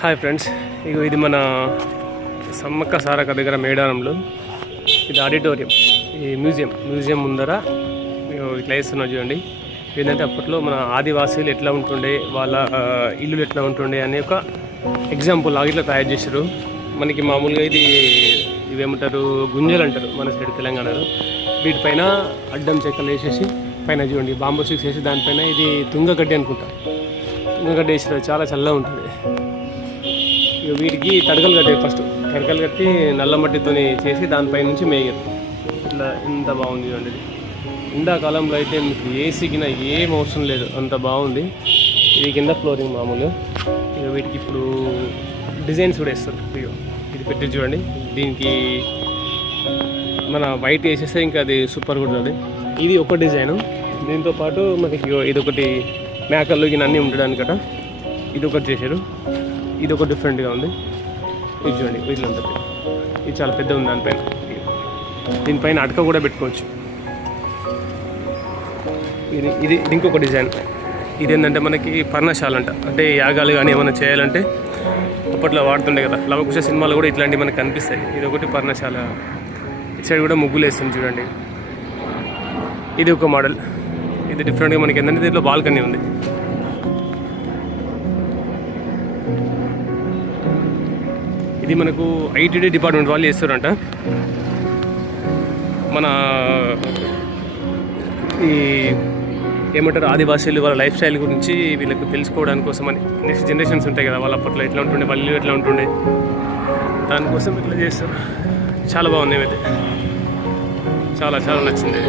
Hi friends, ఇది మన సమ్మక్క సారక్క దగ్గర మేడారంలో ఇది ఆడిటోరియం, ఈ మ్యూజియం ముందర ఇట్లా వేస్తున్నారు చూడండి. ఏంటంటే అప్పట్లో మన ఆదివాసీలు ఎట్లా ఉంటుండే, వాళ్ళ ఇల్లులు ఎట్లా ఉంటుండే అనే ఒక ఎగ్జాంపుల్ లాగా ఇట్లా తయారు చేశారు. మనకి మామూలుగా ఇవేమంటారు, గుంజలు అంటారు మన సైడ్ తెలంగాణలో. వీటిపైన అడ్డం చెక్కలు వేసేసి పైన చూడండి బాంబూ స్టిక్స్ వేసి దానిపైన ఇది తుంగగడ్డి అనుకుంటా, తుంగగడ్డి వేసారు. చాలా చల్లగా ఉంటుంది. వీటికి తడకలు కట్టారు. ఫస్ట్ తడకలు కట్టి నల్ల మట్టితో చేసి దానిపై నుంచి మేయరు. ఇట్లా ఎంత బాగుంది చూడండి. ఎండాకాలంలో అయితే మీకు ఏసీకిన ఏం అవసరం లేదు, అంత బాగుంది. ఇది కింద ఫ్లోరింగ్ మామూలు. వీటికి ఇప్పుడు డిజైన్స్ కూడా వేస్తారు. ఇది పెట్టి చూడండి, దీనికి మన వైట్ వేసేస్తే ఇంకా అది సూపర్గా ఉంటుంది. ఇది ఒక డిజైను. దీంతో పాటు మనకి ఇది ఒకటి మేకల్లో గిన్నె అన్నీ ఉండడానికట ఇది ఒకటి చేశారు. ఇది ఒక డిఫరెంట్గా ఉంది. ఇది చూడండి, వీటిలో ఉంటుంది. ఇది చాలా పెద్ద ఉంది. దానిపైన దీనిపైన అడక కూడా పెట్టుకోవచ్చు. ఇది ఇంకొక డిజైన్. ఇదేంటంటే మనకి పర్ణశాల అంట, అంటే యాగాలు కానీ ఏమైనా చేయాలంటే అప్పట్లో వాడుతుండే కదా. లవకుశ సినిమాలు కూడా ఇట్లాంటివి మనకు కనిపిస్తాయి. ఇది ఒకటి పర్ణశాల. ఇటు సైడ్ కూడా ముగ్గులు వేస్తుంది చూడండి. ఇది ఒక మోడల్. ఇది డిఫరెంట్గా మనకి ఏంటంటే దీంట్లో బాల్కనీ ఉంది. ఇది మనకు ఐటీడీ డిపార్ట్మెంట్ వాళ్ళు చేస్తారంట. మన ఈ ఏమంటారు, ఆదివాసీలు వాళ్ళ లైఫ్ స్టైల్ గురించి వీళ్ళకు తెలుసుకోవడానికి కోసమని, నెక్స్ట్ జనరేషన్స్ ఉంటాయి కదా, వాళ్ళ అప్పట్లో ఎట్లా ఉంటుండే, వాళ్ళు ఎట్లా ఉంటుండే, దానికోసం ఇట్లా చేస్తారు. చాలా బాగుంది. అయితే చాలా చాలా నచ్చింది.